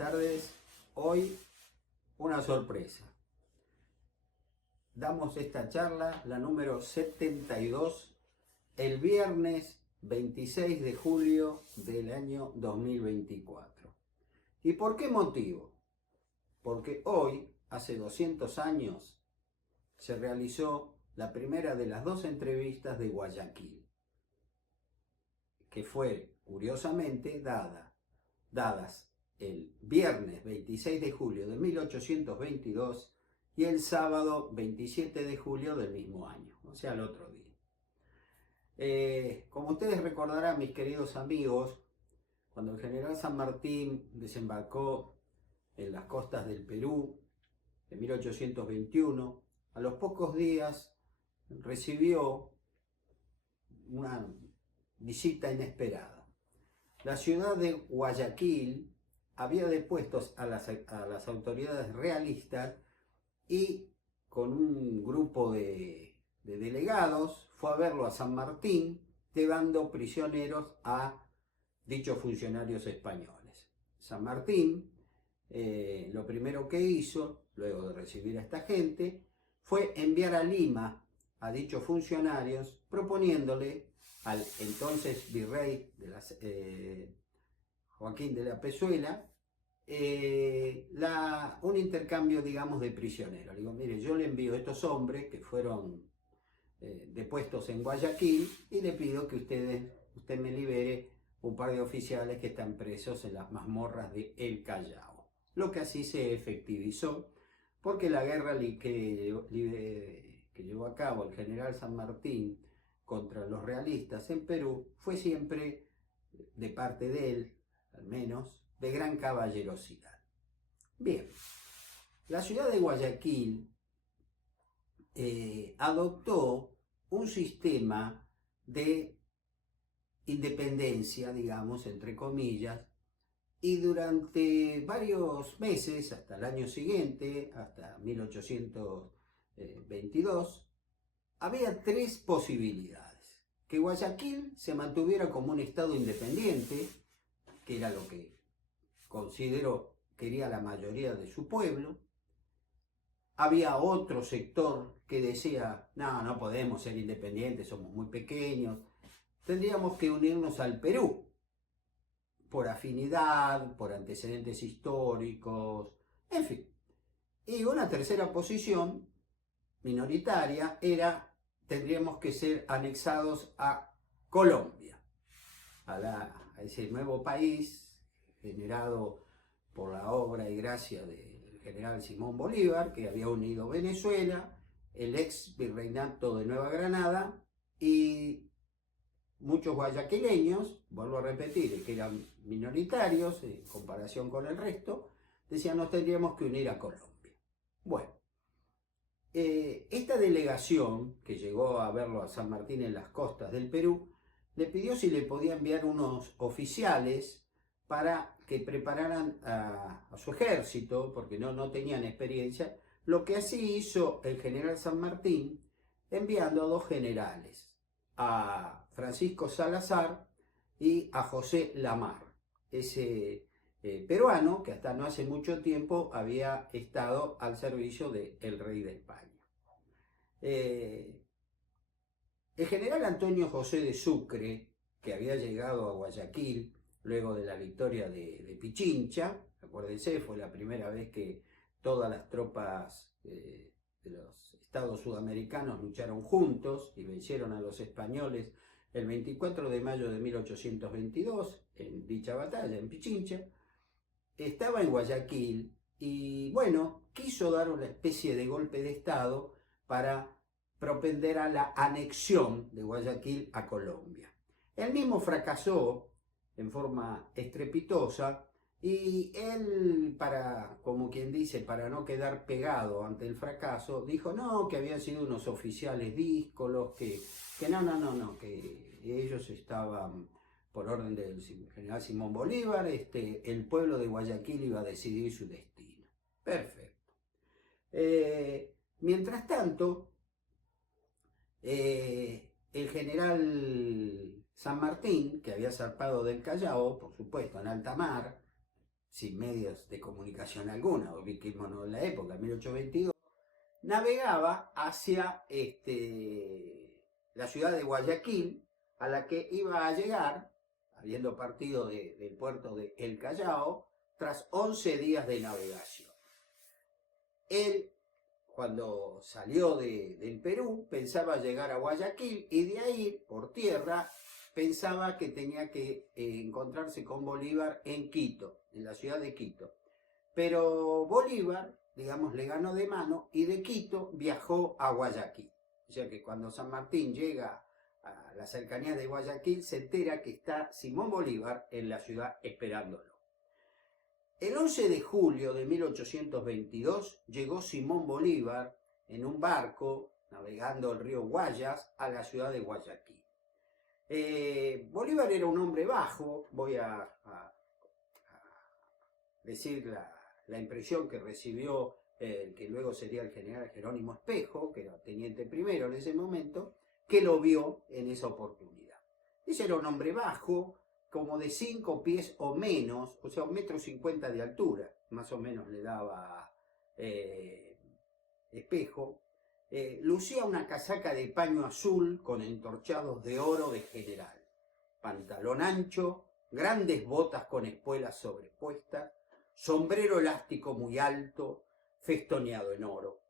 tardes. Hoy una sorpresa. Damos esta charla, la número 72, el viernes 26 de julio del año 2024. ¿Y por qué motivo? Porque hoy, hace 200 años, se realizó la primera de las dos entrevistas de Guayaquil, que fue, curiosamente, dadas el viernes 26 de julio de 1822 y el sábado 27 de julio del mismo año, o sea, el otro día. Como ustedes recordarán, mis queridos amigos, cuando el general San Martín desembarcó en las costas del Perú en 1821, a los pocos días recibió una visita inesperada. La ciudad de Guayaquil había depuesto a las autoridades realistas y con un grupo de delegados fue a verlo a San Martín, llevando prisioneros a dichos funcionarios españoles. San Martín lo primero que hizo, luego de recibir a esta gente, fue enviar a Lima a dichos funcionarios proponiéndole al entonces virrey de Joaquín de la Pezuela un intercambio, digamos, de prisioneros. Le digo, mire, yo le envío a estos hombres que fueron depuestos en Guayaquil y le pido que usted me libere un par de oficiales que están presos en las mazmorras de El Callao. Lo que así se efectivizó, porque la guerra que llevó a cabo el general San Martín contra los realistas en Perú fue siempre, de parte de él, al menos, de gran caballerosidad. Bien, la ciudad de Guayaquil adoptó un sistema de independencia, digamos, entre comillas, y durante varios meses, hasta el año siguiente, hasta 1822, había tres posibilidades. Que Guayaquil se mantuviera como un estado independiente, que era lo que quería la mayoría de su pueblo. Había otro sector que decía, no podemos ser independientes, somos muy pequeños, tendríamos que unirnos al Perú, por afinidad, por antecedentes históricos, en fin. Y una tercera posición, minoritaria, tendríamos que ser anexados a Colombia, a ese nuevo país generado por la obra y gracia del general Simón Bolívar, que había unido Venezuela, el ex virreinato de Nueva Granada y muchos guayaquileños, vuelvo a repetir, que eran minoritarios en comparación con el resto, decían nos tendríamos que unir a Colombia. Bueno, esta delegación que llegó a verlo a San Martín en las costas del Perú, le pidió si le podía enviar unos oficiales para que prepararan a su ejército, porque no tenían experiencia, lo que así hizo el general San Martín, enviando a dos generales, a Francisco Salazar y a José Lamar, ese peruano que hasta no hace mucho tiempo había estado al servicio del rey de España. El general Antonio José de Sucre, que había llegado a Guayaquil luego de la victoria de Pichincha, acuérdense, fue la primera vez que todas las tropas de los estados sudamericanos lucharon juntos y vencieron a los españoles el 24 de mayo de 1822 en dicha batalla en Pichincha. Estaba en Guayaquil y, bueno, quiso dar una especie de golpe de estado para propender a la anexión de Guayaquil a Colombia. Él mismo fracasó en forma estrepitosa y él, como quien dice, para no quedar pegado ante el fracaso, dijo que habían sido unos oficiales díscolos, que ellos estaban por orden del general Simón Bolívar, el pueblo de Guayaquil iba a decidir su destino. Perfecto. Mientras tanto, el general San Martín, que había zarpado del Callao, por supuesto, en alta mar, sin medios de comunicación alguna, ubiquémonos en la época, 1822, navegaba hacia la ciudad de Guayaquil, a la que iba a llegar, habiendo partido del puerto de El Callao, tras 11 días de navegación. Él, cuando salió del Perú, pensaba llegar a Guayaquil y de ahí, por tierra, pensaba que tenía que encontrarse con Bolívar en Quito, en la ciudad de Quito. Pero Bolívar, digamos, le ganó de mano y de Quito viajó a Guayaquil. O sea que cuando San Martín llega a las cercanías de Guayaquil, se entera que está Simón Bolívar en la ciudad esperándolo. El 11 de julio de 1822 llegó Simón Bolívar en un barco navegando el río Guayas a la ciudad de Guayaquil. Bolívar era un hombre bajo, voy a decir la impresión que recibió el que luego sería el general Jerónimo Espejo, que era teniente primero en ese momento, que lo vio en esa oportunidad. Ese era un hombre bajo, como de 5 pies o menos, o sea, 1,50 m de altura, más o menos le daba Espejo. Lucía una casaca de paño azul con entorchados de oro de general, pantalón ancho, grandes botas con espuelas sobrepuestas, sombrero elástico muy alto, festoneado en oro,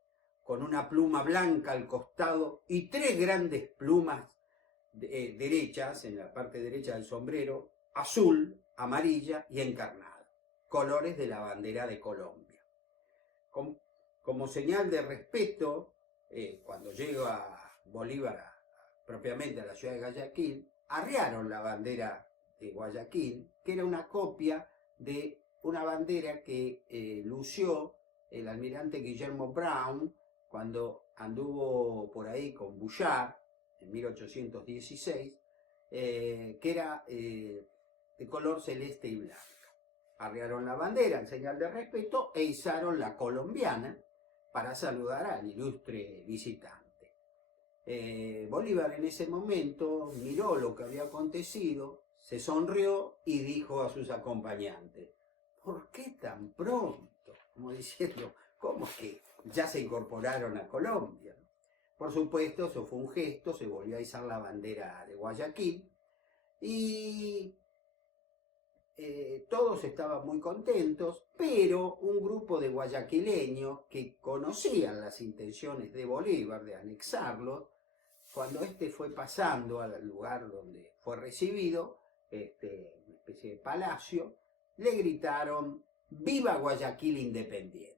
con una pluma blanca al costado y 3 grandes plumas derechas, en la parte derecha del sombrero, azul, amarilla y encarnada, colores de la bandera de Colombia. Como señal de respeto, cuando llega Bolívar propiamente a la ciudad de Guayaquil, arriaron la bandera de Guayaquil, que era una copia de una bandera que lució el almirante Guillermo Brown cuando anduvo por ahí con Bouchard en 1816, que era de color celeste y blanca. Arriaron la bandera en señal de respeto e izaron la colombiana para saludar al ilustre visitante. Bolívar en ese momento miró lo que había acontecido, se sonrió y dijo a sus acompañantes: ¿por qué tan pronto? Como diciendo, ¿cómo que ya se incorporaron a Colombia? Por supuesto, eso fue un gesto, se volvió a izar la bandera de Guayaquil y todos estaban muy contentos, pero un grupo de guayaquileños que conocían las intenciones de Bolívar de anexarlo, cuando este fue pasando al lugar donde fue recibido, una especie de palacio, le gritaron: ¡viva Guayaquil independiente!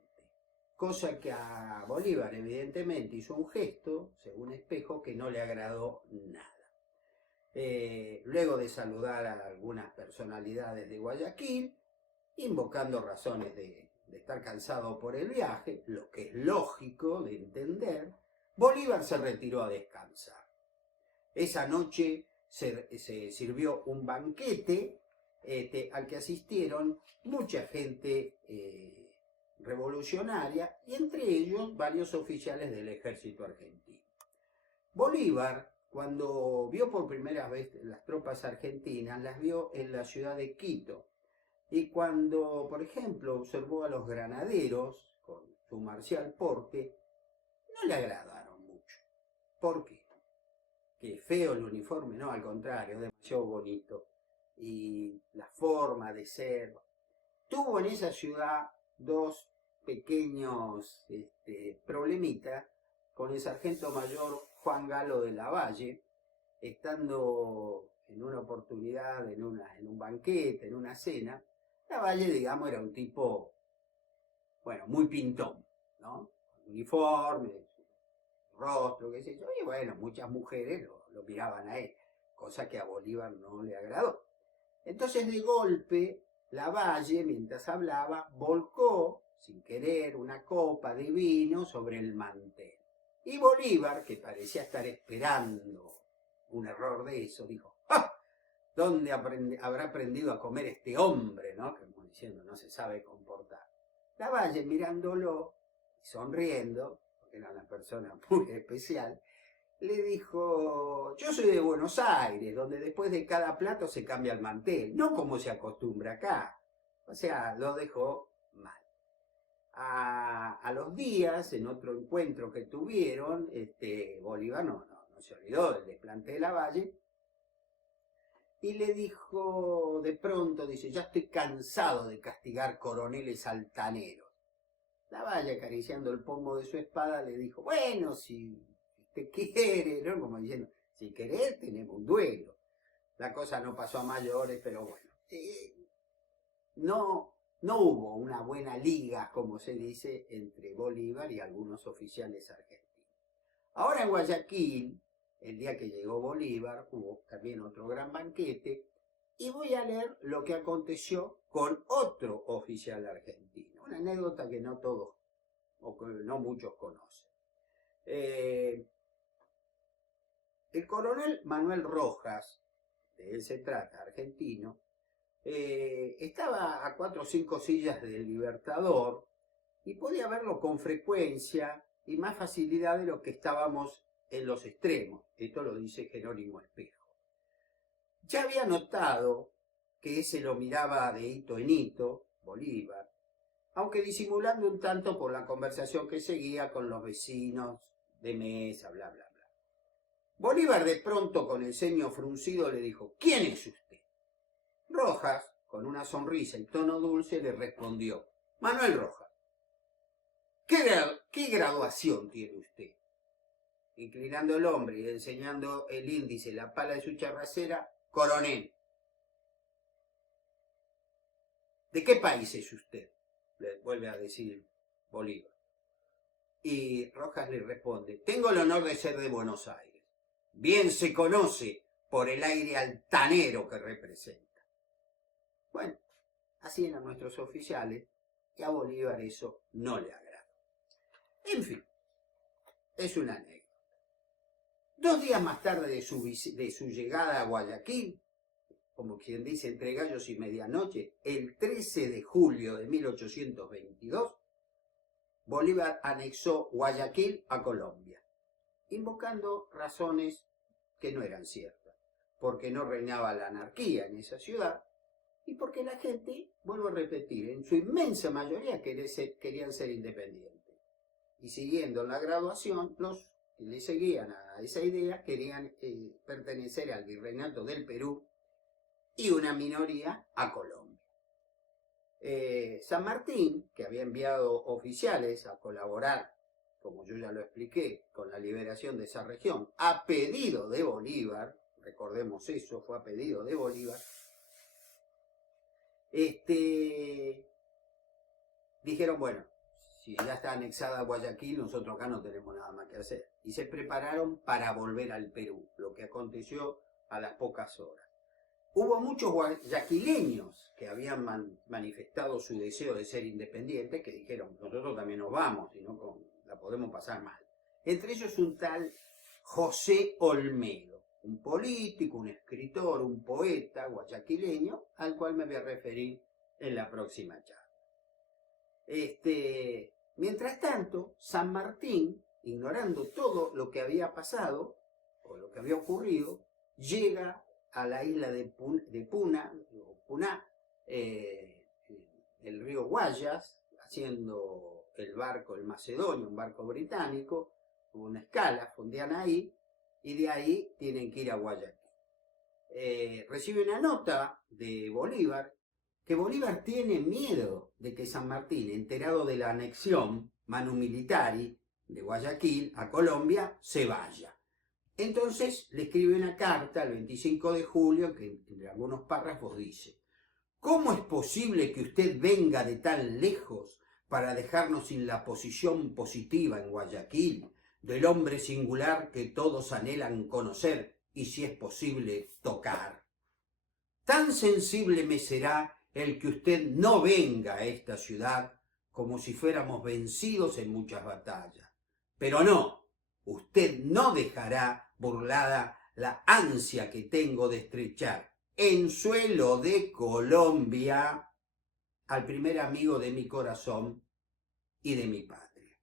Cosa que a Bolívar evidentemente hizo un gesto, según Espejo, que no le agradó nada. Luego de saludar a algunas personalidades de Guayaquil, invocando razones de estar cansado por el viaje, lo que es lógico de entender, Bolívar se retiró a descansar. Esa noche se sirvió un banquete al que asistieron mucha gente revolucionaria y entre ellos varios oficiales del ejército argentino. Bolívar, cuando vio por primera vez las tropas argentinas, las vio en la ciudad de Quito. Y cuando, por ejemplo, observó a los granaderos con su marcial porte, no le agradaron mucho. ¿Por qué? Que feo el uniforme, no, al contrario, demasiado bonito. Y la forma de ser. Tuvo en esa ciudad 2 pequeños problemitas con el sargento mayor Juan Galo de la Valle, estando en una oportunidad, en un banquete, en una cena. La Valle, digamos, era un tipo, bueno, muy pintón, ¿no? Uniforme, rostro, qué sé yo, y bueno, muchas mujeres lo miraban a él, cosa que a Bolívar no le agradó. Entonces, de golpe, la Valle, mientras hablaba, volcó, sin querer, una copa de vino sobre el mantel. Y Bolívar, que parecía estar esperando un error de eso, dijo: ¡ah! ¿Dónde habrá aprendido a comer este hombre, ¿no? Como diciendo, no se sabe comportar. La Valle, mirándolo, sonriendo, porque era una persona muy especial, le dijo: yo soy de Buenos Aires, donde después de cada plato se cambia el mantel, no como se acostumbra acá. O sea, lo dejó mal. A los días, en otro encuentro que tuvieron, Bolívar no se olvidó del desplante de Lavalle y le dijo de pronto, dice, ya estoy cansado de castigar coroneles altaneros. Lavalle, acariciando el pomo de su espada, le dijo, bueno, si usted quiere, ¿no? Como diciendo, si querés, tenemos un duelo. La cosa no pasó a mayores, pero bueno. No hubo una buena liga, como se dice, entre Bolívar y algunos oficiales argentinos. Ahora en Guayaquil, el día que llegó Bolívar, hubo también otro gran banquete, y voy a leer lo que aconteció con otro oficial argentino. Una anécdota que no todos, o que no muchos conocen. El coronel Manuel Rojas, de él se trata, argentino, estaba a 4 o 5 sillas del Libertador y podía verlo con frecuencia y más facilidad de lo que estábamos en los extremos. Esto lo dice Jerónimo Espejo. Ya había notado que ese lo miraba de hito en hito, Bolívar, aunque disimulando un tanto por la conversación que seguía con los vecinos de mesa, bla, bla, bla. Bolívar de pronto con el ceño fruncido le dijo, ¿quién es usted? Rojas, con una sonrisa y tono dulce, le respondió, Manuel Rojas. ¿Qué graduación tiene usted? Inclinando el hombro y enseñando el índice y la pala de su charracera, coronel. ¿De qué país es usted? Le vuelve a decir Bolívar. Y Rojas le responde, tengo el honor de ser de Buenos Aires. Bien se conoce por el aire altanero que representa. Bueno, así eran nuestros oficiales, y a Bolívar eso no le agradó. En fin, es una anécdota. 2 días más tarde de su llegada a Guayaquil, como quien dice entre gallos y medianoche, el 13 de julio de 1822, Bolívar anexó Guayaquil a Colombia, invocando razones que no eran ciertas, porque no reinaba la anarquía en esa ciudad, y porque la gente, vuelvo a repetir, en su inmensa mayoría querían ser independientes. Y siguiendo la graduación, los que le seguían a esa idea querían pertenecer al virreinato del Perú y una minoría a Colombia. San Martín, que había enviado oficiales a colaborar, como yo ya lo expliqué, con la liberación de esa región, a pedido de Bolívar, recordemos eso, fue a pedido de Bolívar, dijeron, bueno, si ya está anexada a Guayaquil, nosotros acá no tenemos nada más que hacer. Y se prepararon para volver al Perú, lo que aconteció a las pocas horas. Hubo muchos guayaquileños que habían manifestado su deseo de ser independientes, que dijeron, nosotros también nos vamos, si no la podemos pasar mal. Entre ellos un tal José Olmedo, un político, un escritor, un poeta guayaquileño, al cual me voy a referir en la próxima charla. Mientras tanto, San Martín, ignorando todo lo que había pasado, o lo que había ocurrido, llega a la isla de Puná, el río Guayas, haciendo el macedonio, un barco británico, una escala, fondean ahí, y de ahí tienen que ir a Guayaquil. Recibe una nota de Bolívar, que Bolívar tiene miedo de que San Martín, enterado de la anexión manu militari de Guayaquil a Colombia, se vaya. Entonces le escribe una carta el 25 de julio que entre algunos párrafos dice: ¿cómo es posible que usted venga de tan lejos para dejarnos sin la posición positiva en Guayaquil del hombre singular que todos anhelan conocer y, si es posible, tocar? Tan sensible me será el que usted no venga a esta ciudad como si fuéramos vencidos en muchas batallas. Pero no, usted no dejará burlada la ansia que tengo de estrechar en suelo de Colombia al primer amigo de mi corazón y de mi patria.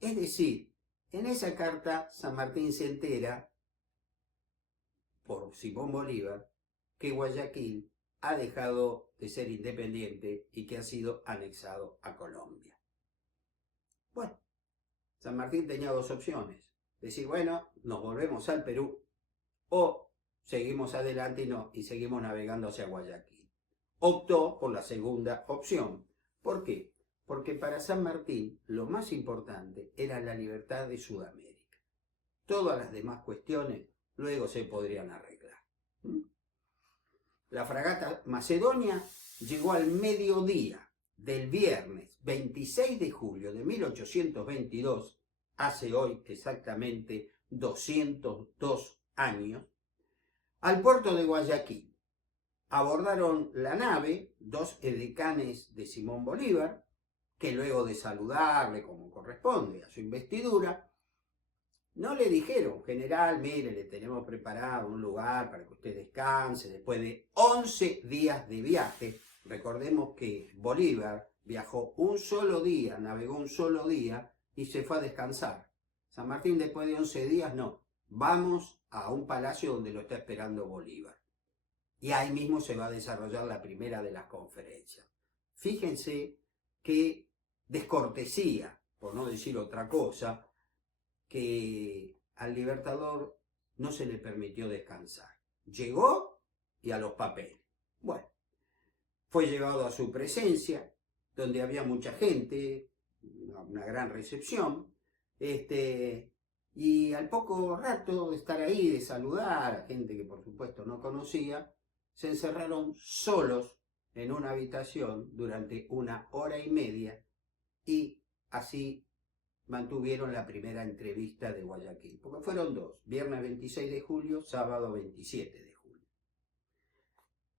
Es decir, en esa carta San Martín se entera, por Simón Bolívar, que Guayaquil ha dejado de ser independiente y que ha sido anexado a Colombia. Bueno, San Martín tenía dos opciones. Decir, bueno, nos volvemos al Perú o seguimos adelante y seguimos navegando hacia Guayaquil. Optó por la segunda opción. ¿Por qué? Porque para San Martín lo más importante era la libertad de Sudamérica. Todas las demás cuestiones luego se podrían arreglar. La fragata Macedonia llegó al mediodía del viernes 26 de julio de 1822, hace hoy exactamente 202 años, al puerto de Guayaquil. Abordaron la nave dos edecanes de Simón Bolívar, que luego de saludarle como corresponde a su investidura, no le dijeron, general, mire, le tenemos preparado un lugar para que usted descanse después de 11 días de viaje. Recordemos que Bolívar viajó un solo día, navegó un solo día y se fue a descansar. San Martín después de 11 días, no, vamos a un palacio donde lo está esperando Bolívar. Y ahí mismo se va a desarrollar la primera de las conferencias. Fíjense qué descortesía, por no decir otra cosa, que al Libertador no se le permitió descansar. Llegó y a los papeles. Bueno, fue llevado a su presencia, donde había mucha gente, una gran recepción, y al poco rato de estar ahí, de saludar a gente que por supuesto no conocía, se encerraron solos en una habitación durante 1 hora y media y así mantuvieron la primera entrevista de Guayaquil, porque fueron dos, viernes 26 de julio, sábado 27 de julio.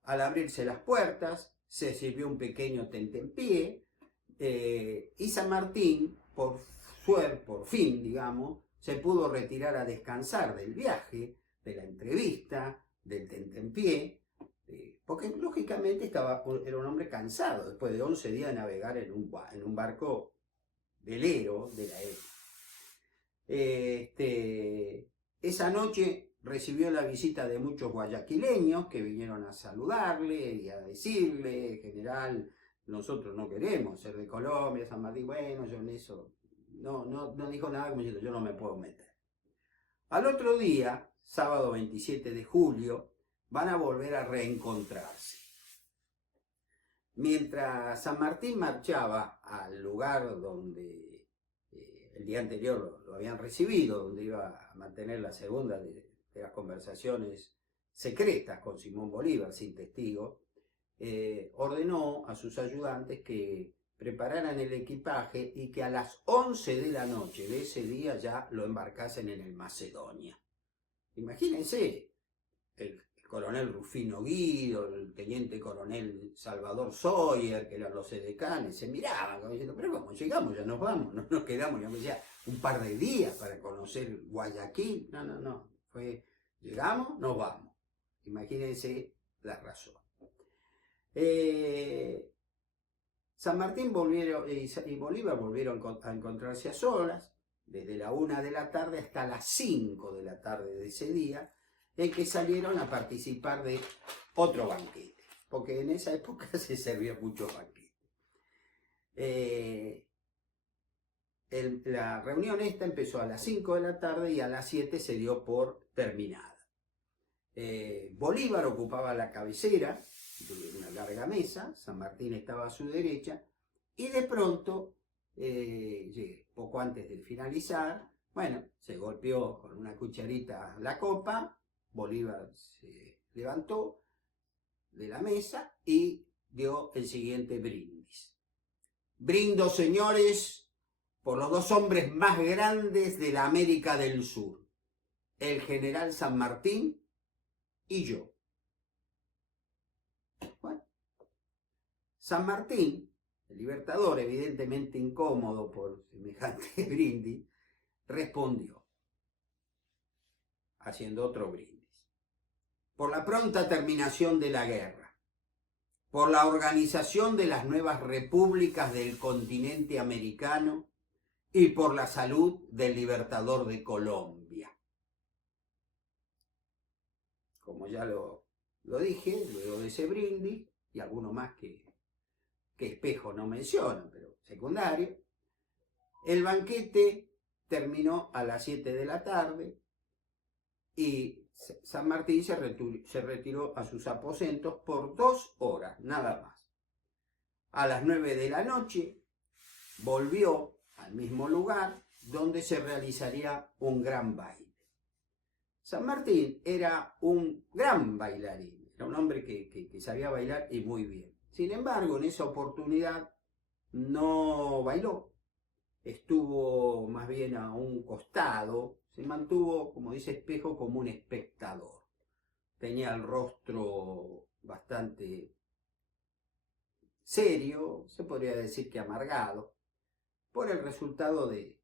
Al abrirse las puertas, se sirvió un pequeño tentempié, y San Martín, por fin, digamos, se pudo retirar a descansar del viaje, de la entrevista, del tentempié, porque lógicamente era un hombre cansado, después de 11 días de navegar en un barco velero de la época. Esa noche recibió la visita de muchos guayaquileños que vinieron a saludarle y a decirle, general, nosotros no queremos ser de Colombia, San Martín, bueno, yo en eso no dijo nada como diciendo, yo no me puedo meter. Al otro día, sábado 27 de julio, van a volver a reencontrarse. Mientras San Martín marchaba al lugar donde el día anterior lo habían recibido, donde iba a mantener la segunda de las conversaciones secretas con Simón Bolívar, sin testigo, ordenó a sus ayudantes que prepararan el equipaje y que a las 11 de la noche de ese día ya lo embarcasen en el Macedonia. Imagínense, el coronel Rufino Guido, el teniente coronel Salvador Sawyer, que eran los edecanes, se miraban como diciendo, pero ¿cómo llegamos? Ya nos vamos, no nos quedamos, ya me decía, un par de días para conocer Guayaquil. No, llegamos, nos vamos. Imagínense la razón. San Martín y Bolívar volvieron a encontrarse a solas, desde la 1 de la tarde hasta las 5 de la tarde de ese día, en que salieron a participar de otro banquete, porque en esa época se servía mucho banquete. La reunión esta empezó a las 5 de la tarde y a las 7 se dio por terminada. Bolívar ocupaba la cabecera de una larga mesa, San Martín estaba a su derecha, y de pronto, poco antes de finalizar, bueno, se golpeó con una cucharita la copa, Bolívar se levantó de la mesa y dio el siguiente brindis. Brindo, señores, por los dos hombres más grandes de la América del Sur, el general San Martín y yo. Bueno, San Martín, el Libertador, evidentemente incómodo por semejante brindis, respondió, haciendo otro brindis. Por la pronta terminación de la guerra, por la organización de las nuevas repúblicas del continente americano y por la salud del Libertador de Colombia. Como ya lo lo dije, luego de ese brindis, y alguno más que Espejo no menciona, pero secundario. El banquete terminó a las 7 de la tarde y San Martín se retiró a sus aposentos por 2 horas, nada más. A las 9 de la noche volvió al mismo lugar donde se realizaría un gran baile. San Martín era un gran bailarín, era un hombre que sabía bailar y muy bien. Sin embargo, en esa oportunidad no bailó, estuvo más bien a un costado, se mantuvo, como dice Espejo, como un espectador. Tenía el rostro bastante serio, se podría decir que amargado, por el resultado de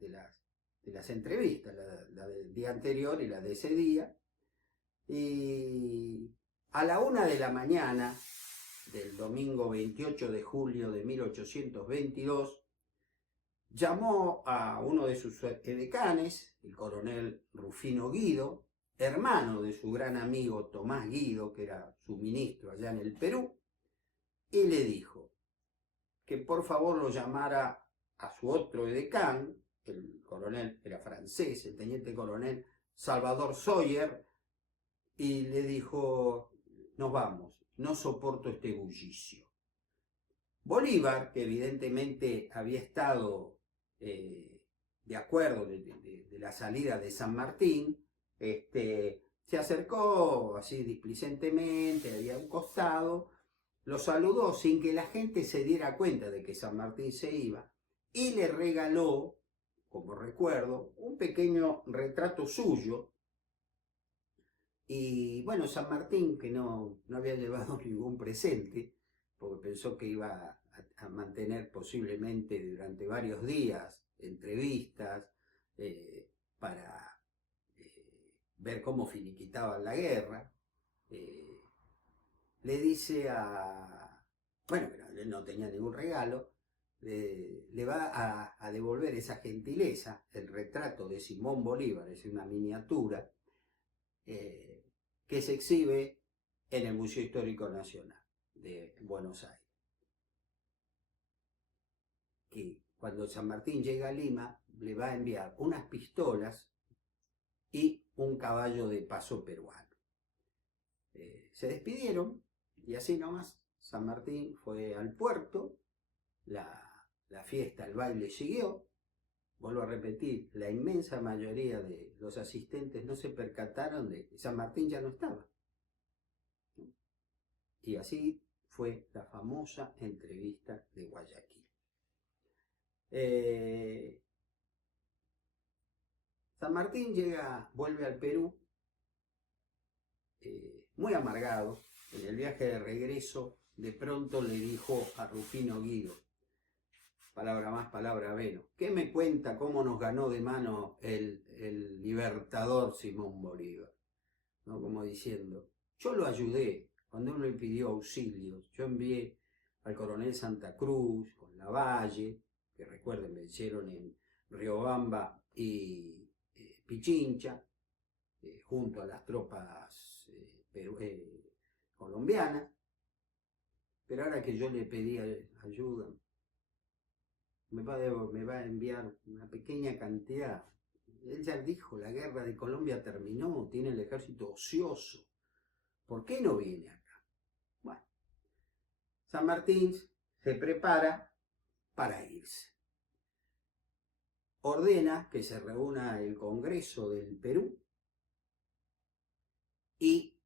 las entrevistas, la del día anterior y la de ese día. Y a la 1 de la mañana del domingo 28 de julio de 1822, llamó a uno de sus edecanes, el coronel Rufino Guido, hermano de su gran amigo Tomás Guido, que era su ministro allá en el Perú, y le dijo que por favor lo llamara a su otro edecán, el coronel era francés, el teniente coronel Salvador Sawyer, y le dijo: nos vamos, no soporto este bullicio. Bolívar, que evidentemente había estado de acuerdo de la salida de San Martín, se acercó así displicentemente, había un costado, lo saludó sin que la gente se diera cuenta de que San Martín se iba y le regaló, como recuerdo, un pequeño retrato suyo. Y bueno, San Martín, que no había llevado ningún presente, porque pensó que iba a mantener posiblemente durante varios días entrevistas para ver cómo finiquitaban la guerra, le dice bueno, él no tenía ningún regalo, le va a devolver esa gentileza, el retrato de Simón Bolívar, es una miniatura, que se exhibe en el Museo Histórico Nacional de Buenos Aires. Que cuando San Martín llega a Lima, le va a enviar unas pistolas y un caballo de paso peruano. Se despidieron y así nomás San Martín fue al puerto, la fiesta, el baile siguió. Vuelvo a repetir, la inmensa mayoría de los asistentes no se percataron de que San Martín ya no estaba. Y así fue la famosa entrevista de Guayaquil. San Martín vuelve al Perú muy amargado. En el viaje de regreso, de pronto le dijo a Rufino Guido, palabra más, palabra menos: ¿qué me cuenta cómo nos ganó de mano el libertador Simón Bolívar? ¿No? Como diciendo, yo lo ayudé cuando él me pidió auxilios, yo envié al coronel Santa Cruz con Lavalle, que recuerden vencieron en Riobamba y Pichincha, junto a las tropas colombianas, pero ahora que yo le pedí ayuda, me va a enviar una pequeña cantidad. Él ya dijo, la guerra de Colombia terminó, tiene el ejército ocioso, ¿por qué no viene acá? Bueno, San Martín se prepara para irse. Ordena que se reúna el Congreso del Perú y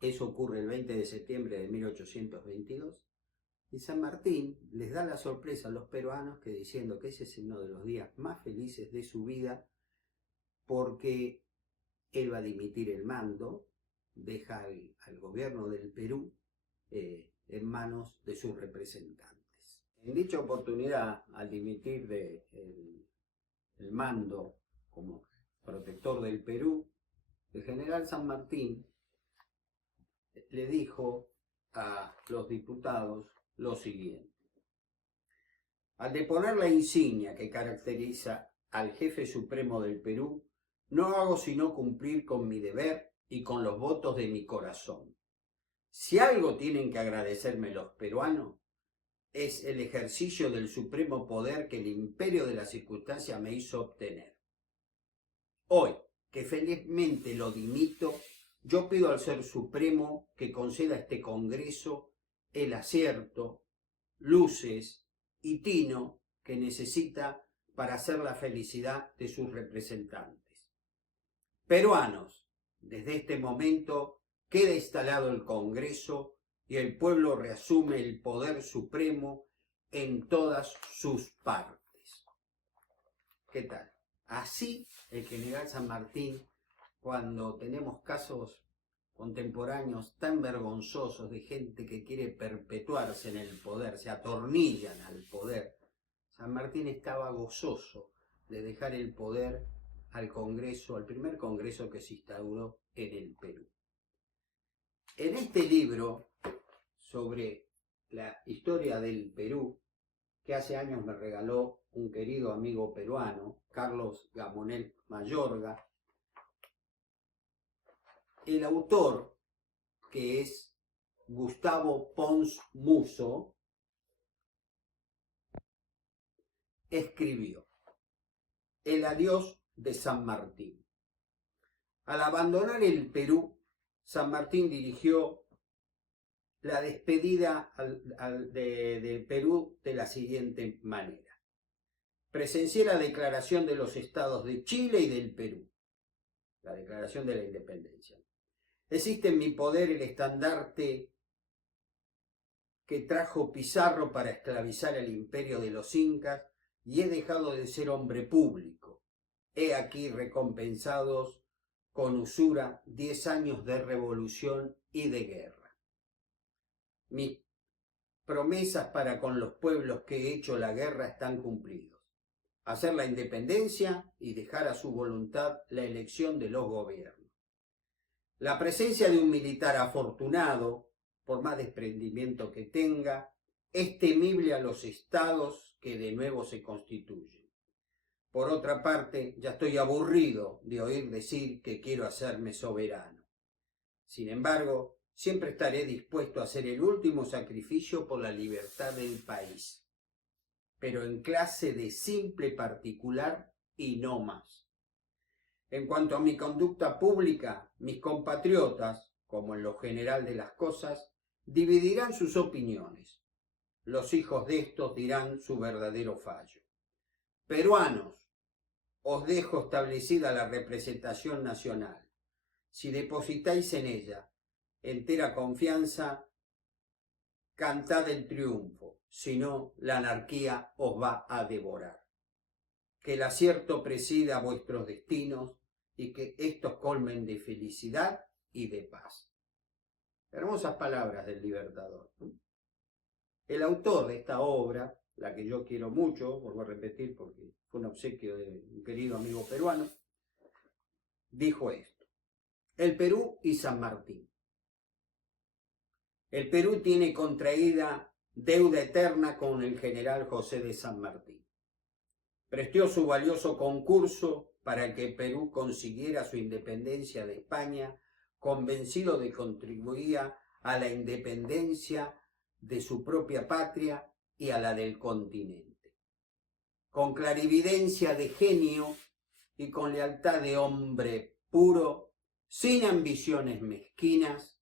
eso ocurre el 20 de septiembre de 1822. Y San Martín les da la sorpresa a los peruanos que diciendo que ese es uno de los días más felices de su vida porque él va a dimitir el mando, deja al gobierno del Perú en manos de sus representantes. En dicha oportunidad, al dimitir el mando como protector del Perú, el general San Martín le dijo a los diputados lo siguiente: al deponer la insignia que caracteriza al jefe supremo del Perú, no hago sino cumplir con mi deber y con los votos de mi corazón. Si algo tienen que agradecerme los peruanos, es el ejercicio del supremo poder que el imperio de la circunstancia me hizo obtener. Hoy, que felizmente lo dimito, yo pido al Ser Supremo que conceda a este Congreso el acierto, luces y tino que necesita para hacer la felicidad de sus representantes. Peruanos, desde este momento queda instalado el Congreso y el pueblo reasume el poder supremo en todas sus partes. ¿Qué tal? Así el general San Martín, cuando tenemos casos contemporáneos tan vergonzosos de gente que quiere perpetuarse en el poder, se atornillan al poder, San Martín estaba gozoso de dejar el poder al Congreso, al primer Congreso que se instauró en el Perú. En este libro sobre la historia del Perú, que hace años me regaló un querido amigo peruano, Carlos Gamonel Mayorga, el autor, que es Gustavo Pons Musso, escribió El adiós de San Martín. Al abandonar el Perú, San Martín dirigió la despedida de Perú de la siguiente manera. Presencié la declaración de los estados de Chile y del Perú, la declaración de la independencia. Existe en mi poder el estandarte que trajo Pizarro para esclavizar el imperio de los incas y he dejado de ser hombre público. He aquí recompensados con usura 10 años de revolución y de guerra. Mis promesas para con los pueblos que he hecho la guerra están cumplidos. Hacer la independencia y dejar a su voluntad la elección de los gobiernos. La presencia de un militar afortunado, por más desprendimiento que tenga, es temible a los estados que de nuevo se constituyen. Por otra parte, ya estoy aburrido de oír decir que quiero hacerme soberano. Sin embargo, siempre estaré dispuesto a hacer el último sacrificio por la libertad del país, pero en clase de simple particular y no más. En cuanto a mi conducta pública, mis compatriotas, como en lo general de las cosas, dividirán sus opiniones. Los hijos de estos dirán su verdadero fallo. Peruanos, os dejo establecida la representación nacional. Si depositáis en ella entera confianza, cantad el triunfo, si no, la anarquía os va a devorar. Que el acierto presida vuestros destinos y que estos colmen de felicidad y de paz. Hermosas palabras del Libertador. El autor de esta obra, la que yo quiero mucho, vuelvo a repetir porque fue un obsequio de un querido amigo peruano, dijo esto: el Perú y San Martín. El Perú tiene contraída deuda eterna con el general José de San Martín. Prestó su valioso concurso para que Perú consiguiera su independencia de España, convencido de que contribuía a la independencia de su propia patria y a la del continente. Con clarividencia de genio y con lealtad de hombre puro, sin ambiciones mezquinas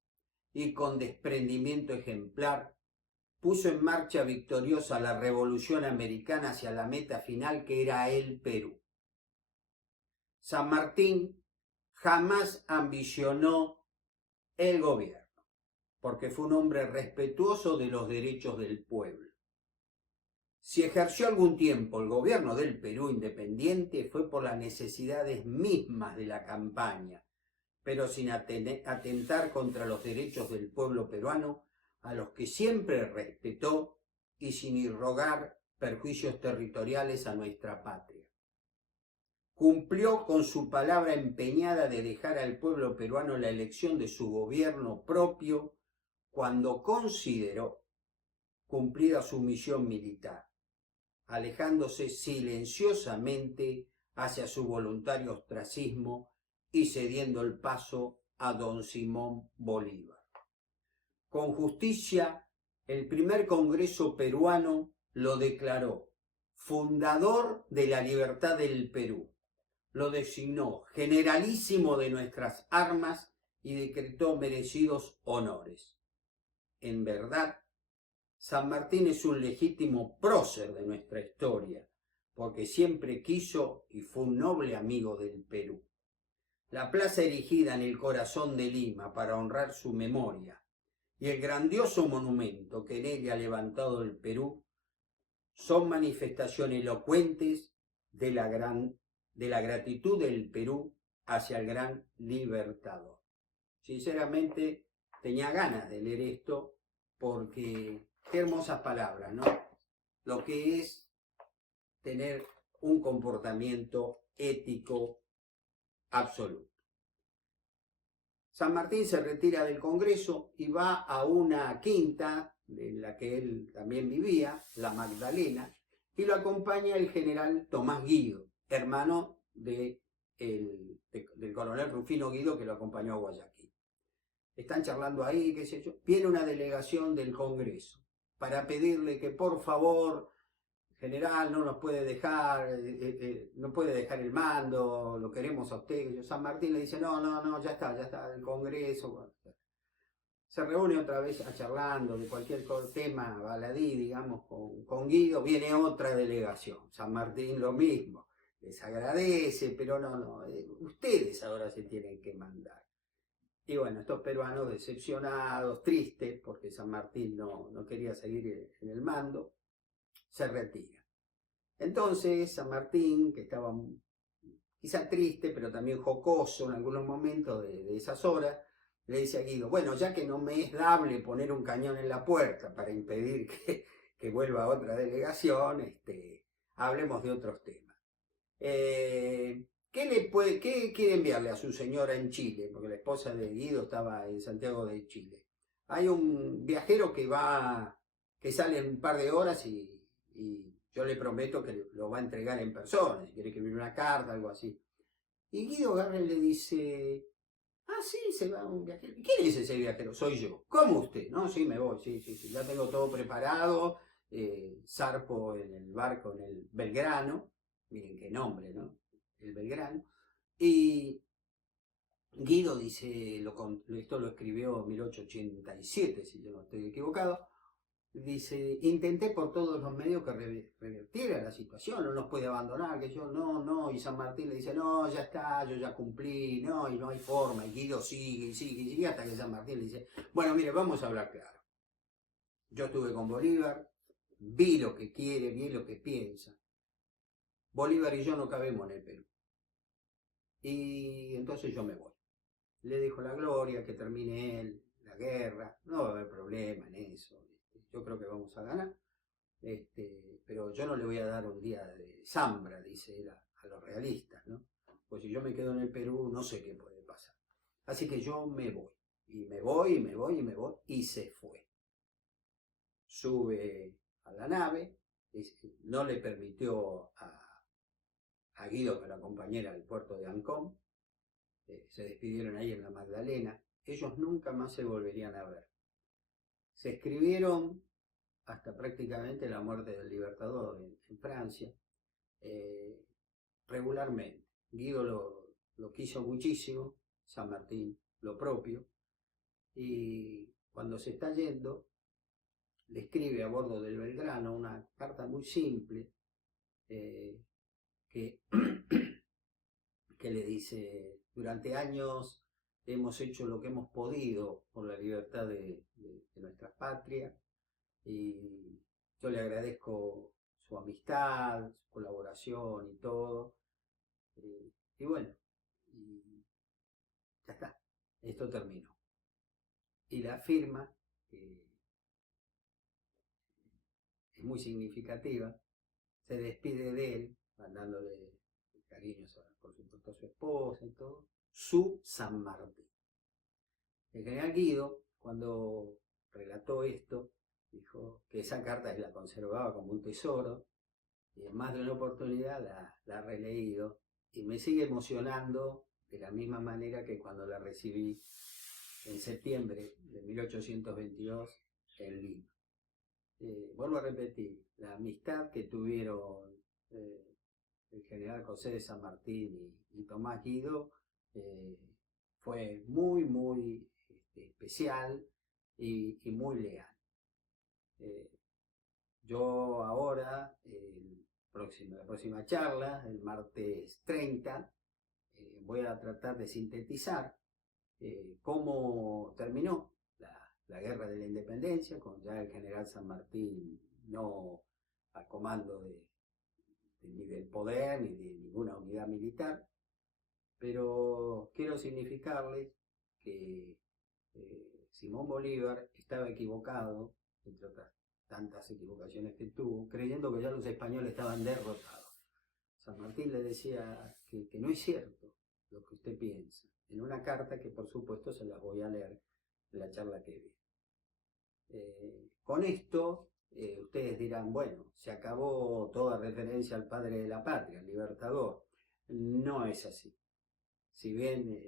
y con desprendimiento ejemplar, puso en marcha victoriosa la revolución americana hacia la meta final que era el Perú. San Martín jamás ambicionó el gobierno, porque fue un hombre respetuoso de los derechos del pueblo. Si ejerció algún tiempo el gobierno del Perú independiente fue por las necesidades mismas de la campaña, pero sin atentar contra los derechos del pueblo peruano, a los que siempre respetó y sin irrogar perjuicios territoriales a nuestra patria. Cumplió con su palabra empeñada de dejar al pueblo peruano la elección de su gobierno propio cuando consideró cumplida su misión militar, alejándose silenciosamente hacia su voluntario ostracismo y cediendo el paso a don Simón Bolívar. Con justicia, el primer Congreso peruano lo declaró fundador de la libertad del Perú. Lo designó generalísimo de nuestras armas y decretó merecidos honores. En verdad, San Martín es un legítimo prócer de nuestra historia, porque siempre quiso y fue un noble amigo del Perú. La plaza erigida en el corazón de Lima para honrar su memoria y el grandioso monumento que en ella ha levantado el Perú son manifestaciones elocuentes de la gratitud del Perú hacia el gran libertador. Sinceramente, tenía ganas de leer esto porque qué hermosas palabras, ¿no? Lo que es tener un comportamiento ético absoluto. San Martín se retira del Congreso y va a una quinta en la que él también vivía, la Magdalena, y lo acompaña el general Tomás Guido, hermano del coronel Rufino Guido, que lo acompañó a Guayaquil. Están charlando ahí, qué sé yo. Viene una delegación del Congreso para pedirle que por favor, general, no nos puede dejar, no puede dejar el mando, lo queremos a usted. San Martín le dice, no, ya está, el Congreso. Bueno, se reúne otra vez a charlando de cualquier tema baladí, digamos, con Guido. Viene otra delegación. San Martín lo mismo. Les agradece, pero no, ustedes ahora se tienen que mandar. Y bueno, estos peruanos decepcionados, tristes, porque San Martín no quería seguir en el mando, se retira. Entonces San Martín, que estaba quizá triste, pero también jocoso en algunos momentos de esas horas, le dice a Guido, bueno, ya que no me es dable poner un cañón en la puerta para impedir que vuelva otra delegación, hablemos de otros temas. ¿Qué quiere enviarle a su señora en Chile? Porque la esposa de Guido estaba en Santiago de Chile. Hay un viajero que sale en un par de horas y yo le prometo que lo va a entregar en persona, si quiere escribir una carta, algo así. Y Guido Garre le dice, sí, se va un viajero. ¿Quién es ese viajero? Soy yo. ¿Cómo usted? No, sí, me voy, sí, ya tengo todo preparado, zarpo en el barco, en el Belgrano, miren qué nombre, ¿no? El Belgrano. Y Guido dice, esto lo escribió en 1887, si yo no estoy equivocado, dice, intenté por todos los medios que revertiera la situación, no nos puede abandonar, que yo no, y San Martín le dice, no, ya está, yo ya cumplí, no, y no hay forma, y Guido sigue, hasta que San Martín le dice, bueno, mire, vamos a hablar claro. Yo estuve con Bolívar, vi lo que quiere, vi lo que piensa. Bolívar y yo no cabemos en el Perú. Y entonces yo me voy. Le dejo la gloria, que termine él, la guerra, no va a haber problema en eso. Yo creo que vamos a ganar. Pero yo no le voy a dar un día de zambra, dice él a los realistas, ¿no? Pues si yo me quedo en el Perú, no sé qué puede pasar. Así que yo me voy. Y me voy, y se fue. Sube a la nave, no le permitió a Guido que lo acompañara al puerto de Ancón, se despidieron ahí en la Magdalena, ellos nunca más se volverían a ver. Se escribieron hasta prácticamente la muerte del Libertador en Francia, regularmente. Guido lo quiso muchísimo, San Martín lo propio, y cuando se está yendo, le escribe a bordo del Belgrano una carta muy simple, que le dice, durante años hemos hecho lo que hemos podido por la libertad de nuestra patria, y yo le agradezco su amistad, su colaboración y todo, y bueno, y ya está, esto terminó. Y la firma, que es muy significativa, se despide de él, mandándole cariños, por supuesto, a su esposa y todo, su San Martín. El general Guido, cuando relató esto, dijo que esa carta la conservaba como un tesoro, y en más de una oportunidad la ha releído, y me sigue emocionando de la misma manera que cuando la recibí en septiembre de 1822 en Lima. Vuelvo a repetir, la amistad que tuvieron el general José de San Martín y Tomás Guido fue muy especial y muy leal. Yo ahora, la próxima charla, el martes 30, voy a tratar de sintetizar cómo terminó la guerra de la independencia, con ya el general San Martín no al comando ni del poder ni de ninguna unidad militar, pero quiero significarles que Simón Bolívar estaba equivocado, entre otras tantas equivocaciones que tuvo, creyendo que ya los españoles estaban derrotados. San Martín le decía que no es cierto lo que usted piensa, en una carta que por supuesto se las voy a leer en la charla que viene. Con esto ustedes dirán, bueno, se acabó toda referencia al padre de la patria, al libertador. No es así. Si bien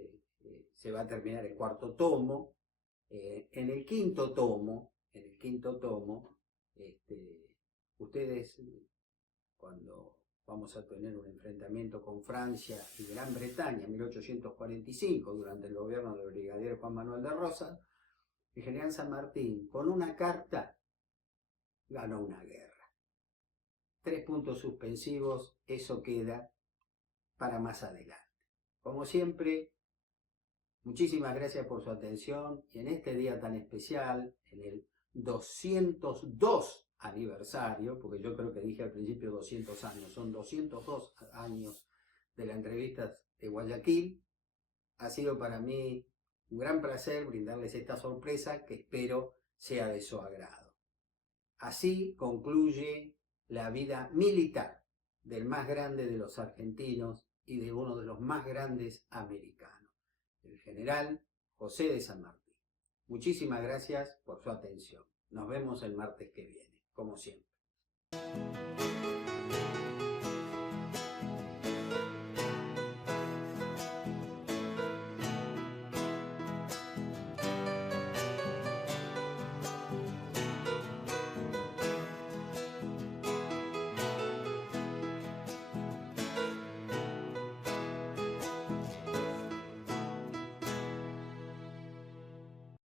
se va a terminar el cuarto tomo, en el quinto tomo, ustedes, cuando vamos a tener un enfrentamiento con Francia y Gran Bretaña en 1845, durante el gobierno del brigadier Juan Manuel de Rosas, el general San Martín, con una carta, ganó una guerra. 3 puntos suspensivos, eso queda para más adelante. Como siempre, muchísimas gracias por su atención y en este día tan especial, en el 202 aniversario, porque yo creo que dije al principio 200 años, son 202 años de la entrevista de Guayaquil. Ha sido para mí un gran placer brindarles esta sorpresa que espero sea de su agrado. Así concluye la vida militar del más grande de los argentinos y de uno de los más grandes americanos, el general José de San Martín. Muchísimas gracias por su atención. Nos vemos el martes que viene, como siempre.